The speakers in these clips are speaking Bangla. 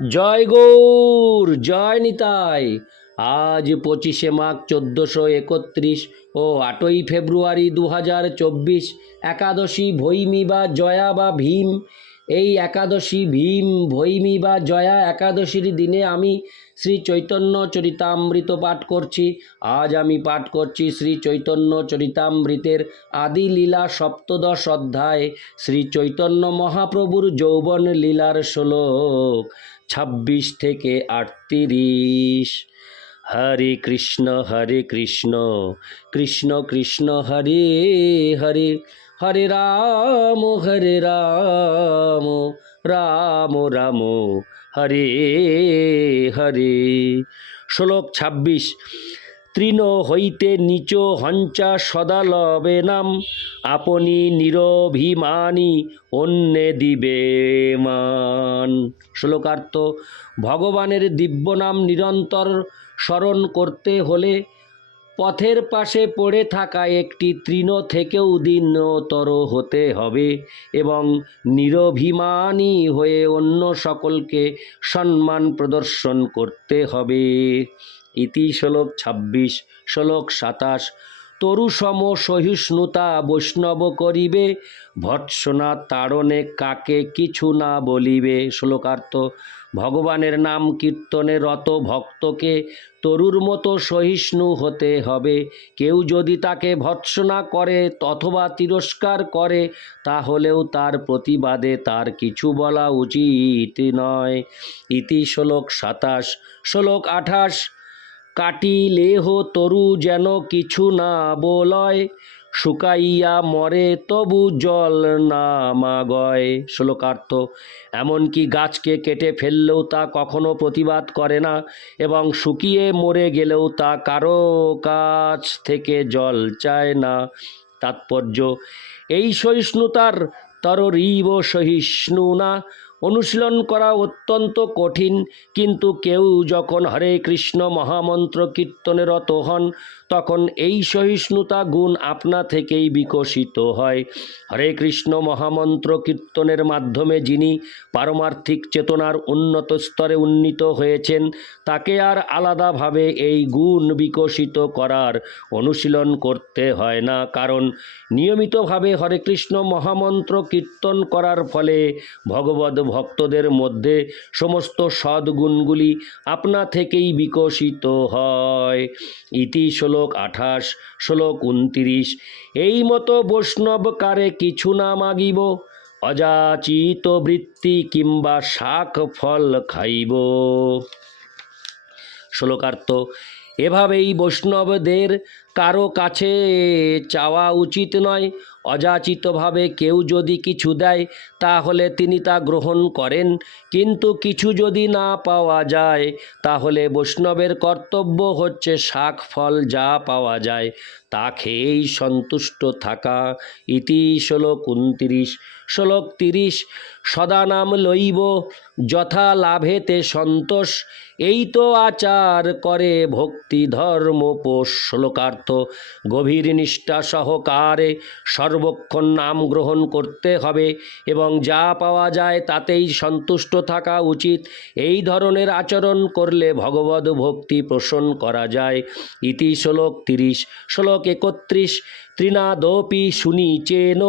জয় গৌর, জয় নিতাই। আজ পঁচিশে মাঘ চোদ্দোশো একত্রিশ ও আটই ফেব্রুয়ারি দু হাজার চব্বিশ, একাদশী ভৈমী বা জয়া বা ভীম। এই একাদশী ভীম, ভৈমী বা জয়া একাদশীর দিনে আমি শ্রী চৈতন্য চরিতামৃত পাঠ করছি। আজ আমি পাঠ করছি শ্রী চৈতন্য চরিতামৃতের আদি লীলা সপ্তদশ অধ্যায় শ্রী চৈতন্য মহাপ্রভুর যৌবন লীলার শ্লোক। ছাব্বিশ থেকে আটত্রিশ। হরে কৃষ্ণ হরে কৃষ্ণ কৃষ্ণ কৃষ্ণ, হরে হরে হরে রাম হরে রাম রাম রাম, হরে হরে। শ্লোক ছাব্বিশ। তৃণ হইতে নিচ হঞ্চা সদা লবে নাম। আপনি নিরভিমানী, অন্যে দিবে মান। শ্লোকার্থ, ভগবানের দিব্য নাম নিরন্তর স্মরণ করতে হলে পথের পাশে পড়ে থাকা একটি তৃণ থেকেও দীনতর হতে হবে এবং নিরভিমানী হয়ে অন্য সকলকে সম্মান প্রদর্শন করতে হবে। ইতি শ্লোক ছাব্বিশ, শ্লোক সাতাশ, তরুসম সহিষ্ণুতা বৈষ্ণব করিবে, ভৎসনা তাড়নে কাকে কিছু না বলিবে। শ্লোকার্থ, ভগবানের নাম কীর্তনে রত ভক্তকে তরুর মতো সহিষ্ণু হতে হবে। কেউ যদি তাকে ভৎসনা করে অথবা তিরস্কার করে, তাহলেও তার প্রতিবাদে তার কিছু বলা উচিত নয়। ইতি শ্লোক সাতাশ, শ্লোক আঠাশ কাটি লেহ তরু যেন কিছু না বলয়, শুকাইয়া মরে তবু জল না মাগয়। শ্লোকার্থ, এমনকি গাছকে কেটে ফেললেও তা কখনো প্রতিবাদ করে না এবং শুকিয়ে মরে গেলেও তা কারও কাছ থেকে জল চায় না। তাৎপর্য, এই সহিষ্ণুতার তররীব সহিষ্ণু না অনুশীলন করা অত্যন্ত কঠিন, কিন্তু কেউ যখন হরে কৃষ্ণ মহামন্ত্র কীর্তনে রত হন, তখন এই সহিষ্ণুতা গুণ আপনা থেকেই বিকশিত হয়। হরে কৃষ্ণ মহামন্ত্র কীর্তনের মাধ্যমে যিনি পারমার্থিক চেতনার উন্নত স্তরে উন্নীত হয়েছেন, তাকে আর আলাদাভাবে এই গুণ বিকশিত করার অনুশীলন করতে হয় না। কারণ নিয়মিতভাবে হরে কৃষ্ণ মহামন্ত্র কীর্তন করার ফলে ভগবত ভক্তদের মধ্যে সমস্ত সদ্গুণগুলি আপনা থেকেই বিকশিত হয়। ইতি শ্লোক আঠাশ, শ্লোক উনতিরিশ, এই মতো বৈষ্ণব কারে কিছু না মাগিব, অযাচিত বৃত্তি কিংবা শাক ফল খাইব। শ্লোকার্থ, এভাবেই বৈষ্ণবদের কারও কাছে চাওয়া উচিত নয়। অযাচিতভাবে কেউ যদি কিছু দেয়, তাহলে তিনি তা গ্রহণ করেন। কিন্তু কিছু যদি না পাওয়া যায়, তাহলে বৈষ্ণবের কর্তব্য হচ্ছে শাক, ফল যা পাওয়া যায়, তা খেয়েই সন্তুষ্ট থাকা। ইতি শ্লোক উনত্রিশ। শ্লোক তিরিশ সদানাম লইব, যথা লাভেতে সন্তোষ। এই তো আচার করে ভক্তি ধর্ম পোষ শ্লোকার্থ গভীর নিষ্ঠা সহকারে সর্বক্ষণ নাম গ্রহণ করতে হবে এবং যা পাওয়া যায় তাতেই সন্তুষ্ট থাকা উচিত। এই ধরনের আচরণ করলে ভগবত ভক্তি পোষণ করা যায়। ইতি শ্লোক তিরিশ। শ্লোক একত্রিশ। ত্রিনাদপি শুনিচেন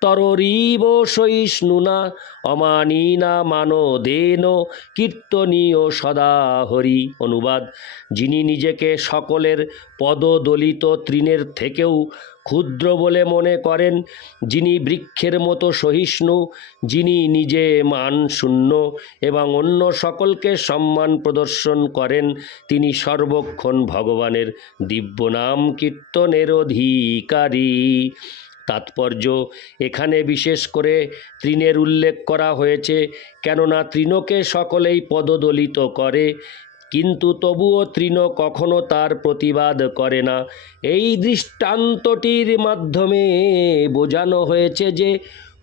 তরীব সহিষ্ণুনা, অমানিনা মানদেন কীর্তনীয় সদা হরি অনুবাদ। যিনি নিজেকে সকলের পদদলিত তৃণের থেকেও ক্ষুদ্র বলে মনে করেন, যিনি বৃক্ষের মতো সহিষ্ণু, যিনি নিজে মান শূন্য এবং অন্য সকলকে সম্মান প্রদর্শন করেন, তিনি সর্বক্ষণ ভগবানের দিব্য নাম কীর্তনের অধিকারী। তাৎপর্য, এখানে বিশেষ করে তৃণের উল্লেখ করা হয়েছে, কেননা তৃণকে সকলেই পদদলিত করে কিন্তু তবুও তৃণ কখনো তার প্রতিবাদ করে না। এই দৃষ্টান্তটির মাধ্যমে বোঝানো হয়েছে যে,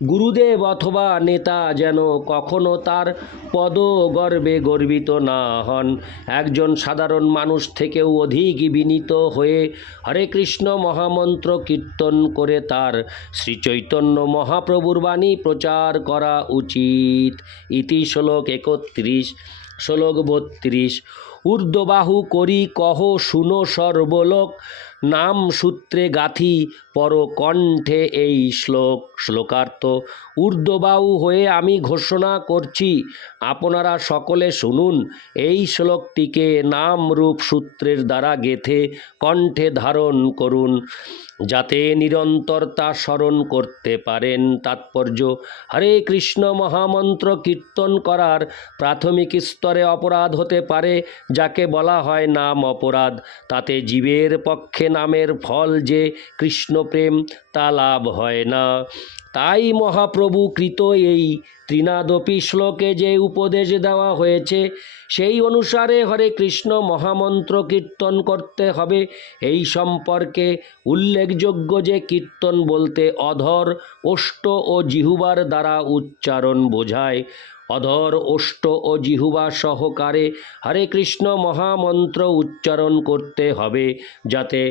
গুরুদেব অথবা নেতা যেন কখনো তার পদ গর্বে গর্বিত না হন। একজন সাধারণ মানুষ থেকেও অধিক বিনীত হয়ে হরে কৃষ্ণ মহামন্ত্র কীর্তন করে তার শ্রীচৈতন্য মহাপ্রভুর বাণী প্রচার করা উচিত। ইতি শ্লোক একত্রিশ। শ্লোক বত্রিশ ঊর্ধ্ববাহু করি কহ শুনো সর্বলোক, নাম সূত্রে গাথি পরকণ্ঠে এই শ্লোক। শ্লোকার্থ, ঊর্ধ্ববাহু হয়ে আমি ঘোষণা করছি আপনারা সকলে শুনুন। এই শ্লোকটিকে নাম রূপ সূত্রের দ্বারা গেথে কণ্ঠে ধারণ করুন, যাতে নিরন্তর তা স্মরণ করতে পারেন। তাৎপর্য, হরে কৃষ্ণ মহামন্ত্র কীর্তন করার প্রাথমিক স্তরে অপরাধ হতে পারে, যাকে বলা হয় নাম অপরাধ। তাতে জীবের পক্ষে নামের ফল যে কৃষ্ণপ্রেম তা লাভ হয় না। তাই মহাপ্রভু কৃত এই ত্রিনাদপি শ্লোকে যে উপদেশ দেওয়া হয়েছে, সেই অনুসারে হরে কৃষ্ণ মহামন্ত্র কীর্তন করতে হবে। এই সম্পর্কে উল্লেখযোগ্য যে কীর্তন বলতে অধর ওষ্ঠ ও জিহুবার দ্বারা উচ্চারণ বোঝায়। অধর ওষ্ঠ ও জিহুবা সহকারে হরে কৃষ্ণ মহামন্ত্র উচ্চারণ করতে হবে, যাতে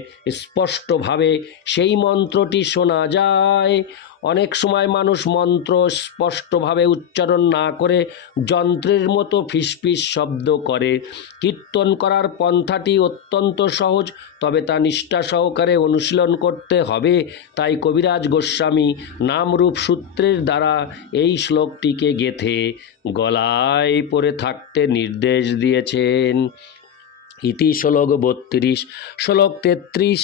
স্পষ্টভাবে সেই মন্ত্রটি শোনা যায়। অনেক সময় মানুষ মন্ত্র স্পষ্টভাবে উচ্চারণ না করে যন্ত্রের মতো ফিসফিস শব্দ করে। কীর্তন করার পন্থাটি অত্যন্ত সহজ, তবে তা নিষ্ঠা সহকারে অনুশীলন করতে হবে, তাই কবিরাজ গোস্বামী নামরূপ সূত্রের দ্বারা এই শ্লোকটিকে গেথে গলায় পরে থাকতে নির্দেশ দিয়েছেন। ইতি শ্লোক বত্রিশ, শ্লোক তেত্রিশ,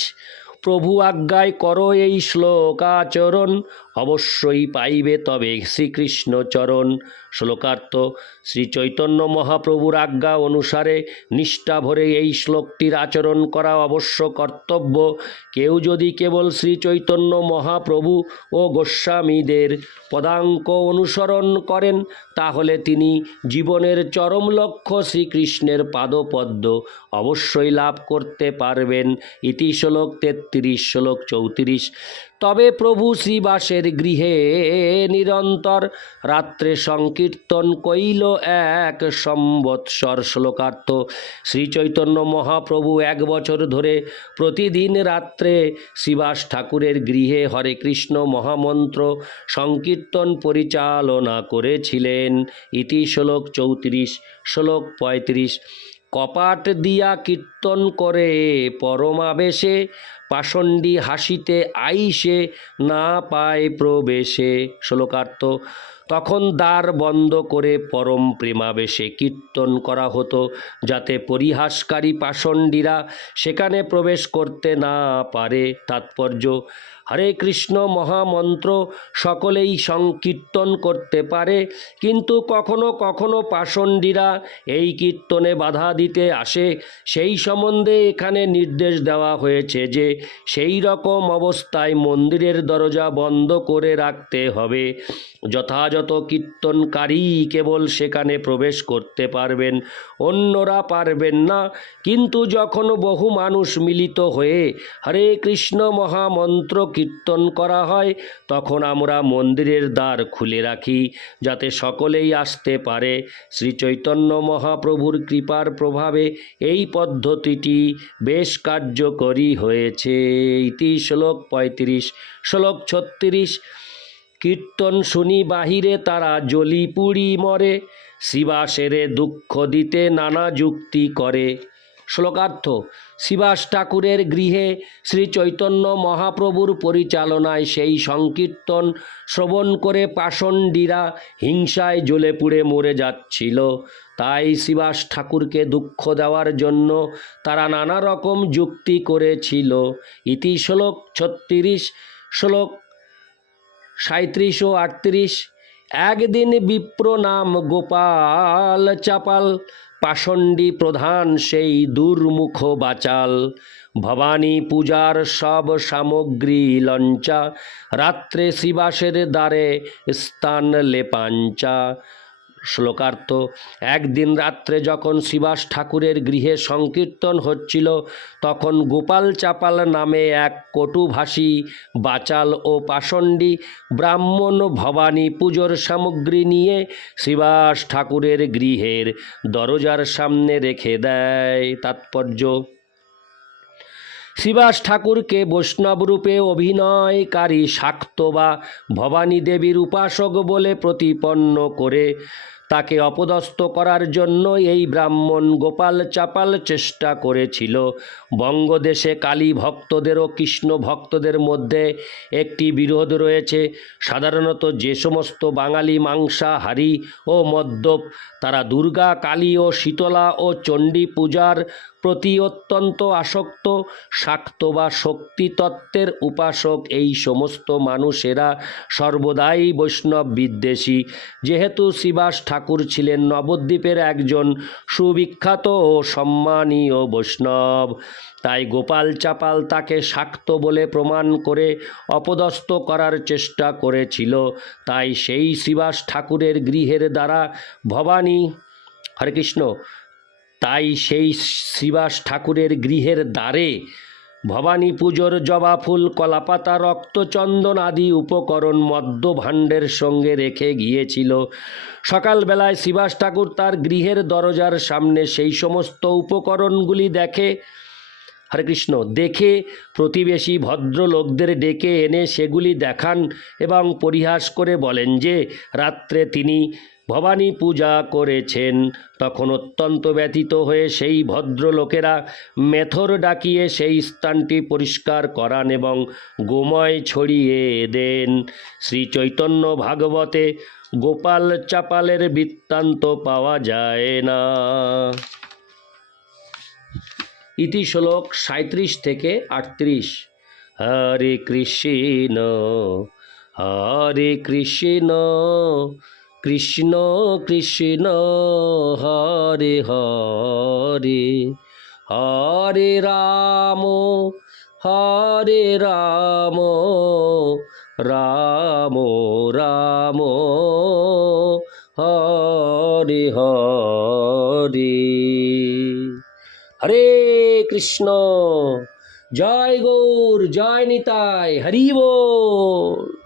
প্রভু আজ্ঞায় করো এই শ্লোকাচরণ অবশ্যই পাইবে তবে শ্রীকৃষ্ণ চরণ। শ্লোকার্থ শ্রী চৈতন্য মহাপ্রভুর আজ্ঞা অনুসারে নিষ্ঠা ভরে এই শ্লোকটির আচরণ করা অবশ্য কর্তব্য। কেউ যদি কেবল শ্রী চৈতন্য মহাপ্রভু ও গোস্বামীদের পদাঙ্ক অনুসরণ করেন, তাহলে তিনি জীবনের চরম লক্ষ্য শ্রীকৃষ্ণের পাদপদ্ম অবশ্যই লাভ করতে পারবেন। ইতি শ্লোক তেত্রিশ, শ্লোক চৌত্রিশ। তবে প্রভু শ্রীবাসের গৃহে নিরন্তর রাত্রে সংকীর্তন কইল এক সম্বৎসর শ্লোকার্থ। শ্রীচৈতন্য মহাপ্রভু এক বছর ধরে প্রতিদিন রাত্রে শ্রীবাস ঠাকুরের গৃহে হরে কৃষ্ণ মহামন্ত্র সংকীর্তন পরিচালনা করেছিলেন। ইতি শ্লোক চৌত্রিশ, শ্লোক পঁয়ত্রিশ। কপাট দিয়া কীর্তন করে পরমাবেশে পাষণ্ডী হাসিতে আইসে না পায় প্রবেশে। শ্লোকার্থ, তখন দ্বার বন্ধ করে পরম প্রেমাবেশে কীর্তন করা হতো, যাতে পরিহাসকারী পাষণ্ডীরা সেখানে প্রবেশ করতে না পারে। তাৎপর্য হরে কৃষ্ণ মহামন্ত্র সকলেই সংকীর্তন করতে পারে। কিন্তু কখনো কখনো পাষণ্ডীরা এই কীর্তনে বাধা দিতে আসে। সেই সম্বন্ধে এখানে নির্দেশ দেওয়া হয়েছে যে, সেই রকম অবস্থায় মন্দিরের দরজা বন্ধ করে রাখতে হবে। যথাযথ কীর্তনকারী কেবল সেখানে প্রবেশ করতে পারবেন, অন্যরা পারবেন না। কিন্তু যখন বহু মানুষ মিলিত হয়ে হরে কৃষ্ণ মহামন্ত্র কীর্তন করা হয়, তখন আমরা মন্দিরের দ্বার খুলে রাখি, যাতে সকলেই আসতে পারে। শ্রী চৈতন্য মহাপ্রভুর কৃপার প্রভাবে এই পদ্ধতিটি বেশ কার্যকরী হয়েছে। ইতি শ্লোক পঁয়ত্রিশ, শ্লোক ছত্রিশ, কীর্তন শুনি বাহিরে তারা জলি পুড়ি মরে শিবাসেরে দুঃখ দিতে নানা যুক্তি করে। শ্লোকার্থ, শিবাস ঠাকুরের গৃহে শ্রী চৈতন্য মহাপ্রভুর পরিচালনায় সেই সংকীর্তন শ্রবণ করে পাষণ্ডীরা হিংসায় জ্বলে পুড়ে মরে যাচ্ছিল। তাই শিবাস ঠাকুরকে দুঃখ দেওয়ার জন্য তারা নানা রকম যুক্তি করেছিল। ইতি শ্লোক ছত্রিশ, শ্লোক সাঁত্রিশ ও আটত্রিশ, একদিন বিপ্র নাম গোপাল চাপাল পাষণ্ডী প্রধান সেই দুর্মুখ বাচাল। ভবানী পূজার সব সামগ্রী লঞ্চা, রাত্রে শিবাসের দ্বারে স্থান লেপাঞ্চা। শ্লোকার্থ, একদিন রাত্রে যখন শিবাস ঠাকুরের গৃহে সংকীর্তন হচ্ছিল, তখন গোপাল চাপাল নামে এক কটুভাষী, বাচাল ও পাষণ্ডী, ব্রাহ্মণ ভবানী পুজোর সামগ্রী নিয়ে শিবাস ঠাকুরের গৃহের দরজার সামনে রেখে দেয় তাৎপর্য। শিবাস ঠাকুরকে বৈষ্ণবরূপে অভিনয়কারী শাক্ত বা ভবানী দেবীর উপাসক বলে প্রতিপন্ন করে তাকে অপদস্থ করার জন্য এই ব্রাহ্মণ গোপাল চাপাল চেষ্টা করেছিল। বঙ্গদেশে কালী ভক্তদের ও কৃষ্ণ ভক্তদের মধ্যে একটি বিরোধ রয়েছে। সাধারণত যে সমস্ত বাঙালি মাংসাহারি ও মদ্যপ, তারা দুর্গা, কালী ও শীতলা ও চণ্ডী পূজার প্রতি অত্যন্ত আসক্ত শাক্ত বা শক্তিতত্ত্বের উপাসক এই সমস্ত মানুষেরা সর্বদাই বৈষ্ণব বিদ্বেষী। যেহেতু শিবাস ঠাকুর ছিলেন নবদ্বীপের একজন সুবিখ্যাত ও সম্মানীয় বৈষ্ণব, তাই গোপাল চাপাল তাকে শাক্ত বলে প্রমাণ করে অপদস্থ করার চেষ্টা করেছিল। তাই সেই শিবাস ঠাকুরের গৃহের দ্বারা ভবানী, হরে কৃষ্ণ তাই সেই শিবাস ঠাকুরের গৃহের দ্বারে ভবানী পুজোর জবা ফুল, কলাপাতা, রক্তচন্দন আদি উপকরণ মদ্য ভাণ্ডের সঙ্গে রেখে গিয়েছিল। সকালবেলায় শিবাস ঠাকুর তার গৃহের দরজার সামনে সেই সমস্ত উপকরণগুলি দেখে, হরে কৃষ্ণ, দেখে প্রতিবেশী ভদ্রলোকদের ডেকে এনে সেগুলি দেখান এবং পরিহাস করে বলেন যে, রাত্রে তিনি ভবানী পূজা করেছেন। তখন অত্যন্ত ব্যথিত হয়ে সেই ভদ্রলোকেরা মেথর ডাকিয়ে সেই স্থানটি পরিষ্কার করান এবং গোময় ছড়িয়ে দেন। শ্রী চৈতন্য ভাগবতে গোপাল চাপালের বৃত্তান্ত পাওয়া যায় না। ইতি শ্লোক সাঁত্রিশ থেকে আটত্রিশ। হরে কৃষ্ণ হরে কৃষ্ণ কৃষ্ণ কৃষ্ণ, হরে হরে হরে রাম হরে রাম রাম রাম, হরে হরে। হরে কৃষ্ণ, জয় গৌর, জয় নিতাই, হরি বল।